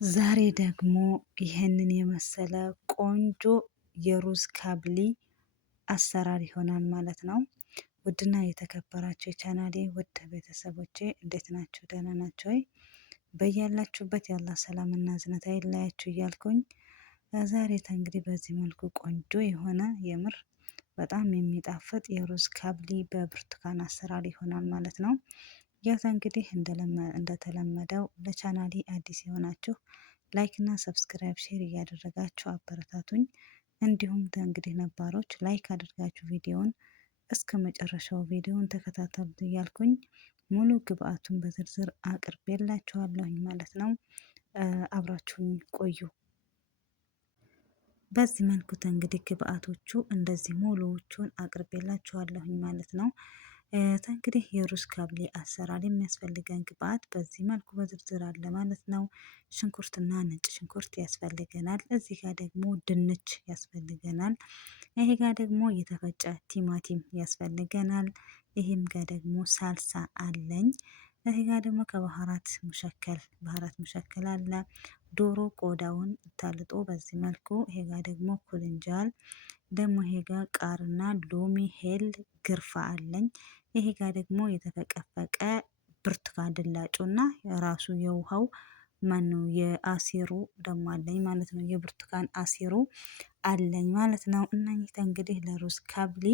ዛሬ ደግሞ ይህንን የመሰለ ቆንጆ የሩዝ ካብሊ አሰራር ይሆናል ማለት ነው። ውድና የተከበራችሁ የቻናሌ ውድ ቤተሰቦቼ እንዴት ናችሁ? ደህና ናቸው ወይ? በያላችሁበት ያላ ሰላምና እዝነት አይለያችሁ እያልኩኝ ዛሬ እንግዲህ በዚህ መልኩ ቆንጆ የሆነ የምር በጣም የሚጣፍጥ የሩዝ ካብሊ በብርቱካን አሰራር ይሆናል ማለት ነው። ያው እንግዲህ እንደተለመደው ለቻናሌ አዲስ የሆናችሁ ላይክ እና ሰብስክራይብ ሼር እያደረጋችሁ አበረታቱኝ። እንዲሁም እንግዲህ ነባሮች ላይክ አድርጋችሁ ቪዲዮውን እስከ መጨረሻው ቪዲዮውን ተከታተሉት እያልኩኝ ሙሉ ግብአቱን በዝርዝር አቅርቤላችኋለሁኝ ማለት ነው። አብራችሁኝ ቆዩ። በዚህ መልኩ እንግዲህ ግብአቶቹ እንደዚህ ሙሉዎቹን አቅርቤላችኋለሁኝ ማለት ነው። እንግዲህ የሩዝ ካብሊ አሰራር የሚያስፈልገን ግብአት በዚህ መልኩ በዝርዝር አለ ማለት ነው። ሽንኩርትና ነጭ ሽንኩርት ያስፈልገናል። እዚህ ጋር ደግሞ ድንች ያስፈልገናል። ይሄ ጋር ደግሞ የተፈጨ ቲማቲም ያስፈልገናል። ይሄም ጋር ደግሞ ሳልሳ አለኝ። ይሄ ጋር ደግሞ ከባህራት ሙሸከል አለ። ዶሮ ቆዳውን ታልጦ በዚህ መልኩ ይሄ ጋር ደግሞ ኩልንጃል ደግሞ ይሄ ጋር ቃርና ሎሚ ሄል ግርፋ አለኝ። ይሄ ጋር ደግሞ የተፈቀፈቀ ብርቱካን ድላጩና ራሱ የውሃው ማነው የአሲሩ ደግሞ አለኝ ማለት ነው። የብርቱካን አሲሩ አለኝ ማለት ነው። እነኚህ እንግዲህ ለሩዝ ካብሊ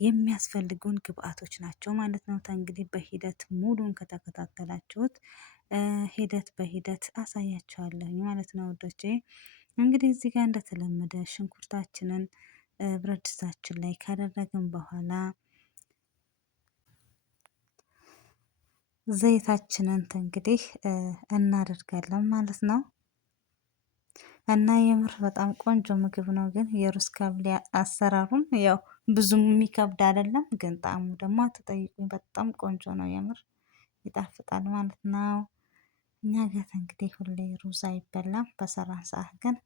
የሚያስፈልጉን ግብአቶች ናቸው ማለት ነው። እንግዲህ በሂደት ሙሉን ከተከታተላችሁት ሂደት በሂደት አሳያችኋለሁ ማለት ነው ወዶቼ። እንግዲህ እዚህ ጋር እንደተለመደ ሽንኩርታችንን ብረት ድስታችን ላይ ካደረግን በኋላ ዘይታችንን እንግዲህ እናደርጋለን ማለት ነው። እና የምር በጣም ቆንጆ ምግብ ነው። ግን የሩዝ ካብሊ አሰራሩም ያው ብዙም የሚከብድ አይደለም፣ ግን ጣዕሙ ደግሞ አትጠይቁኝ፣ በጣም ቆንጆ ነው። የምር ይጣፍጣል ማለት ነው። እኛ ጋር እንግዲህ ሁሌ ሩዝ አይበላም፣ በሰራን ሰዓት ግን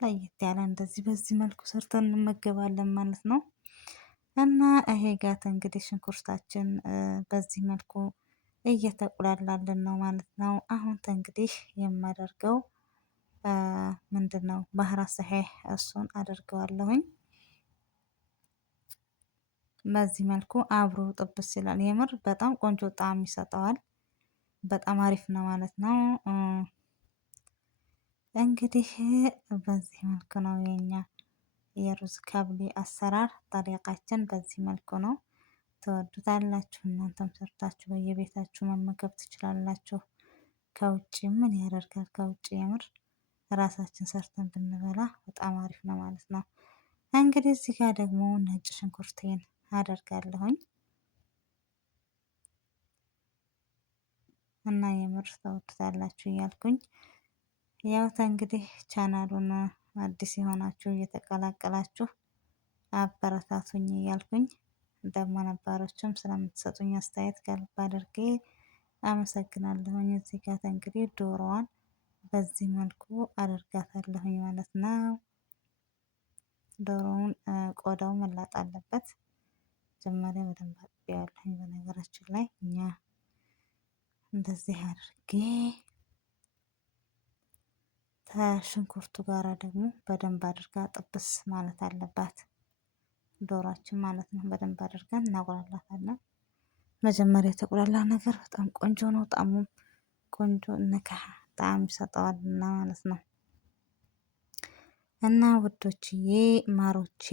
ለየት ያለ እንደዚህ በዚህ መልኩ ሰርተን እንመገባለን ማለት ነው። እና ይሄ ጋር እንግዲህ ሽንኩርታችን በዚህ መልኩ እየተቁላላልን ነው ማለት ነው። አሁን እንግዲህ የማደርገው ምንድነው ባህራት ሰሐህ እሱን አደርገዋለሁኝ። በዚህ መልኩ አብሮ ጥብስ ይላል። የምር በጣም ቆንጆ ጣዕም ይሰጠዋል። በጣም አሪፍ ነው ማለት ነው። እንግዲህ በዚህ መልኩ ነው የኛ የሩዝ ካብሊ አሰራር። ጠሪቃችን በዚህ መልኩ ነው። ትወዱታላችሁ። እናንተም ሰርታችሁ በየቤታችሁ መመገብ ትችላላችሁ። ከውጭ ምን ያደርጋል? ከውጭ የምር ራሳችን ሰርተን ብንበላ በጣም አሪፍ ነው ማለት ነው። እንግዲህ እዚህ ጋር ደግሞ ነጭ ሽንኩርቴን አደርጋለሁኝ እና የምር ተወዱታላችሁ እያልኩኝ ያው እንግዲህ ቻናሉን አዲስ የሆናችሁ እየተቀላቀላችሁ አበረታቱኝ እያልኩኝ ደግሞ ነባሮችም ስለምትሰጡኝ አስተያየት ከልብ አድርጌ አመሰግናለሁኝ። እዚህ ጋር እንግዲህ ዶሮዋን በዚህ መልኩ አደርጋታለሁኝ ማለት ነው። ዶሮውን ቆዳው መላጥ አለበት። መጀመሪያ በደንብ አጥቤዋለሁኝ። በነገራችን ላይ እኛ እንደዚህ አድርጌ ከሽንኩርቱ ጋራ ደግሞ በደንብ አድርጋ ጥብስ ማለት አለባት ዶሯችን ማለት ነው። በደንብ አድርገን እናቁላላታለን። መጀመሪያ የተቁላላ ነገር በጣም ቆንጆ ነው። ጣዕሙም ቆንጆ ነካ ጣዕም ይሰጠዋልና ማለት ነው። እና ውዶችዬ ማሮቼ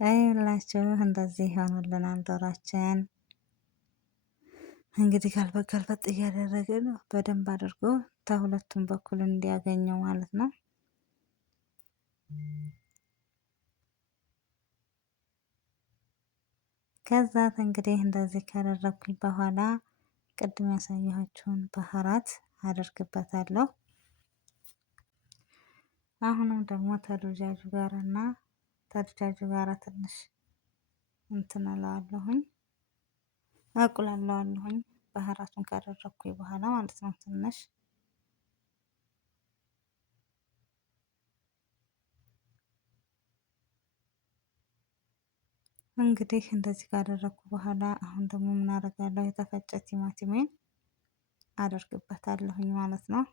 አይላችሁ እንደዚህ ይሆኑልናል ዶሯችን። እንግዲህ ገልበጥ እያደረግን በደንብ አድርጎ ከሁለቱም በኩል እንዲያገኘው ማለት ነው። ከዛ እንግዲህ እንደዚህ ካደረኩኝ በኋላ ቅድም ያሳየኋችሁን ባህራት አደርግበታለሁ። አሁንም ደግሞ ተድጃጁ ጋርና ተድጃጁ ጋር ትንሽ እንትን እለዋለሁኝ አቁላለዋለሁኝ ባህራቱን ካደረኩኝ በኋላ ማለት ነው። ትንሽ እንግዲህ እንደዚህ ካደረኩ በኋላ አሁን ደግሞ ምን አደርጋለሁ? የተፈጨ ቲማቲሜን አደርግበታለሁኝ ማለት ነው።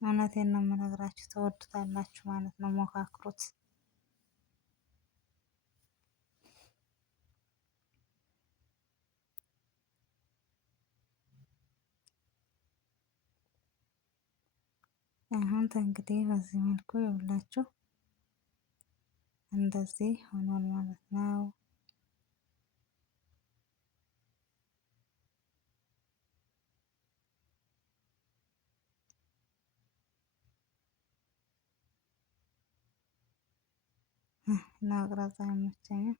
እውነቴን ነው የምነግራችሁ ትወዱታላችሁ ማለት ነው። ሞካክሩት። አሁን እንግዲህ በዚህ መልኩ ይኸውላችሁ እንደዚህ ሆኗል ማለት ነው። ለመቅረጽ አይመቸኝም።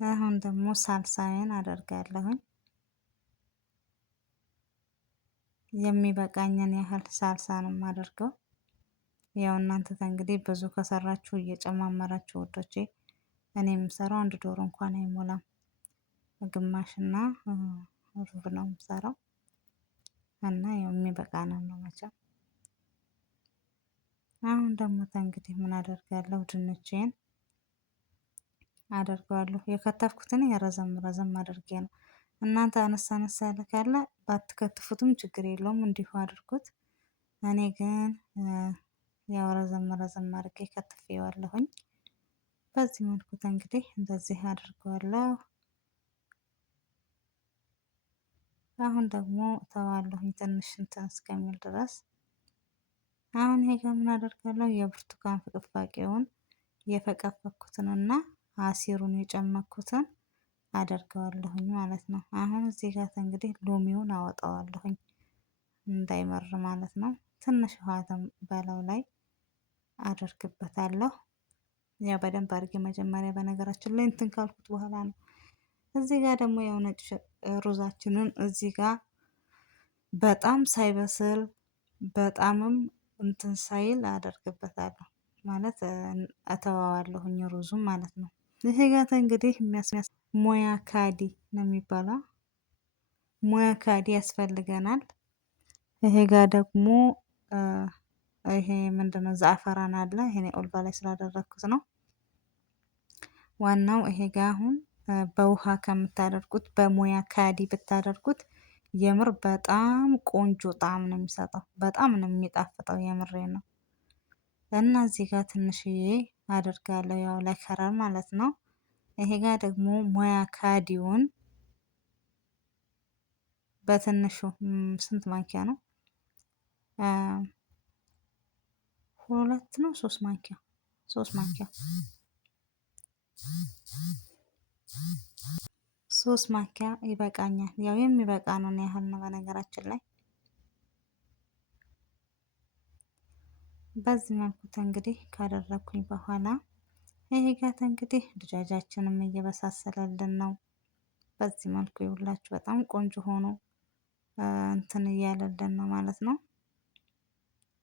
አሁን ደግሞ ሳልሳዬን አደርጋለሁኝ። የሚበቃኝን ያህል ሳልሳ ነው የማደርገው። ያው እናንተ እንግዲህ ብዙ ከሰራችሁ እየጨማመራችሁ ውዶቼ፣ እኔ የምሰራው አንድ ዶሮ እንኳን አይሞላም፣ ግማሽና ሩብ ነው የምሰራው እና ያው የሚበቃንን ነው መቼም። አሁን ደግሞ እንግዲህ ምን አደርጋለሁ፣ ድንቼን አደርገዋለሁ። የከተፍኩትን ረዘም ረዘም አድርጌ ነው። እናንተ አነሳ አነሳ ያለ ካለ ባትከትፉትም ችግር የለውም፣ እንዲሁ አድርጉት። እኔ ግን ያው ረዘም ረዘም አድርጌ ከትፌዋለሁኝ። በዚህ መልኩ እንግዲህ እንደዚህ አድርገዋለሁ። አሁን ደግሞ ተዋለሁኝ ትንሽ እንትን እስከሚል ድረስ። አሁን ይሄ ጋር ምን አደርጋለሁ፣ የብርቱካን ፍቅፋቄውን የፈቀፈኩትንና አሲሩን የጨመኩትን አደርገዋለሁኝ ማለት ነው። አሁን እዚህ ጋር እንግዲህ ሎሚውን አወጣዋለሁኝ እንዳይመር ማለት ነው። ትንሽ ውሃ በላዩ ላይ አደርግበታለሁ። ያው በደንብ አድርጌ መጀመሪያ በነገራችን ላይ እንትን ካልኩት በኋላ ነው። እዚህ ጋር ደግሞ ያው ነጭ ሩዛችንን እዚህ ጋር በጣም ሳይበስል በጣምም እንትን ሳይል አደርግበታለሁ ማለት እተዋዋለሁኝ ሩዙም ማለት ነው። ይሄ ጋር እንግዲህ የሚያስሚያስ ሞያ ካዲ ነው የሚባለው። ሞያ ካዲ ያስፈልገናል። ይሄ ጋር ደግሞ ይሄ ምንድነው ዛፈራን አለ። ይሄ ኦልባ ላይ ስላደረኩት ነው። ዋናው ይሄ ጋር አሁን በውሃ ከምታደርጉት በሞያ ካዲ ብታደርጉት የምር በጣም ቆንጆ ጣዕም ነው የሚሰጠው። በጣም ነው የሚጣፍጠው፣ የምሬ ነው። እና እዚህ ጋር ትንሽዬ አደርጋለሁ ያው ለከረር ማለት ነው። ይሄ ጋር ደግሞ ሞያ ካዲውን በትንሹ ስንት ማንኪያ ነው? ሁለት ነው ሶስት ማንኪያ፣ ሶስት ማንኪያ፣ ሶስት ማንኪያ ይበቃኛል። ያው የሚበቃንን ያህል ነው በነገራችን ላይ። በዚህ መልኩ እንግዲህ ካደረኩኝ በኋላ ይሄ ጋር እንግዲህ ድጃጃችንም እየበሳሰለልን ነው። በዚህ መልኩ ይውላችሁ በጣም ቆንጆ ሆኖ እንትን እያለልን ነው ማለት ነው።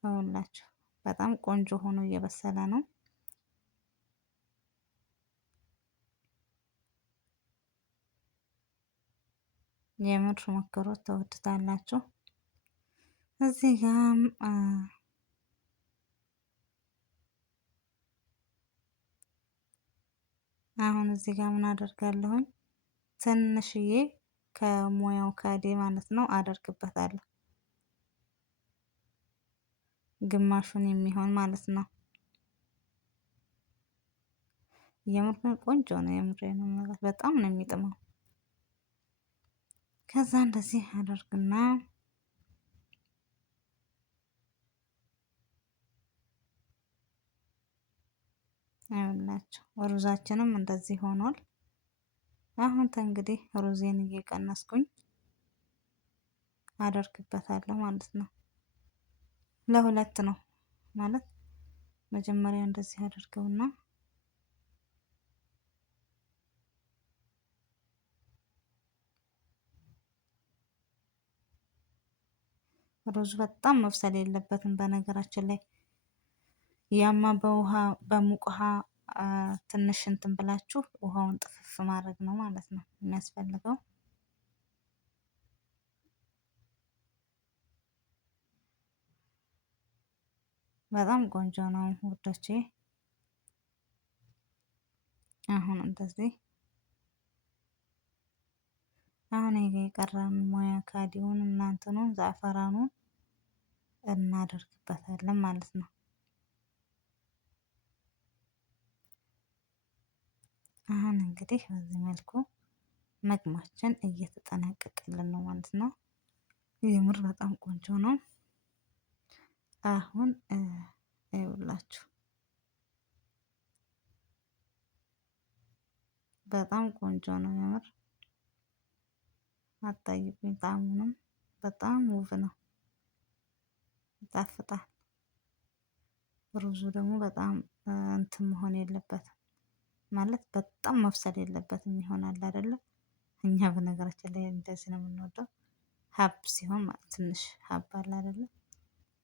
ይውላችሁ በጣም ቆንጆ ሆኖ እየበሰለ ነው። የምር ሞክሩት ተወዱታላችሁ። እዚህ ጋር አሁን እዚህ ጋር ምን አደርጋለሁኝ ትንሽዬ ከሞያው ካዴ ማለት ነው አደርግበታለሁ፣ ግማሹን የሚሆን ማለት ነው። የምር ቆንጆ ነው፣ የምር ነው ማለት በጣም ነው የሚጥመው። ከዛ እንደዚህ አደርግና አይውላችሁ ሩዛችንም እንደዚህ ሆኗል። አሁን እንግዲህ ሩዜን እየቀነስኩኝ አደርግበታለሁ ማለት ነው። ለሁለት ነው ማለት መጀመሪያ እንደዚህ አድርገውና ሩዝ በጣም መብሰል የለበትም በነገራችን ላይ። ያማ በውሃ በሙቅ ውሃ ትንሽ እንትን ብላችሁ ውሃውን ጥፍፍ ማድረግ ነው ማለት ነው የሚያስፈልገው። በጣም ቆንጆ ነው ውዶቼ። አሁን እንደዚህ አሁን ይሄ የቀረን ሙያ ካዲውን እናንተኑን ዛፈራኑን እናደርግበታለን ማለት ነው። አሁን እንግዲህ በዚህ መልኩ መግማችን እየተጠናቀቀልን ነው ማለት ነው። የምር በጣም ቆንጆ ነው። አሁን ይኸውላችሁ በጣም ቆንጆ ነው የምር አታይቁኝ። ጣዕሙንም በጣም ውብ ነው፣ ይጣፍጣል። ሩዙ ደግሞ በጣም እንትን መሆን የለበትም ማለት በጣም መብሰል የለበትም። ይሆናል አይደለ? እኛ በነገራችን ላይ እንደዚህ ነው የምንወደው። ሀብ ሲሆን ማለት ትንሽ ሀብ አለ አይደለ?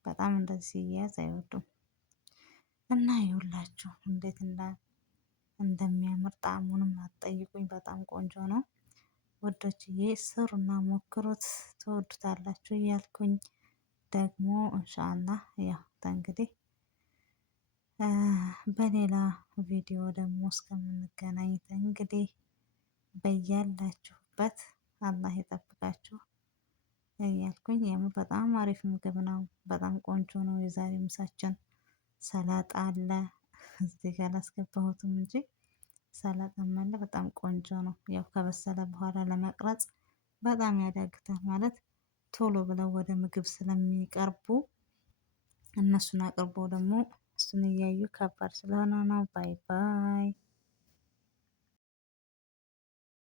በጣም እንደዚህ ሲያያዝ አይወዱም። እና ይኸውላችሁ እንዴት እንደሚያምር ጣዕሙንም አትጠይቁኝ። በጣም ቆንጆ ነው ወዶችዬ፣ ስሩና ሞክሩት ትወዱታላችሁ እያልኩኝ ደግሞ ኢንሻአላህ ያው እንግዲህ በሌላ ቪዲዮ ደግሞ እስከምንገናኝ እንግዲህ በያላችሁበት አላህ ይጠብቃችሁ እያልኩኝ የምር በጣም አሪፍ ምግብ ነው። በጣም ቆንጆ ነው። የዛሬ ምሳችን ሰላጣ አለ። እዚህ ጋር አላስገባሁትም እንጂ ሰላጣም አለ። በጣም ቆንጆ ነው። ያው ከበሰለ በኋላ ለመቅረጽ በጣም ያዳግታል ማለት ቶሎ ብለው ወደ ምግብ ስለሚቀርቡ እነሱን አቅርቦ ደግሞ እሱን እያዩ ከባድ ስለሆነ ነው። ባይ ባይ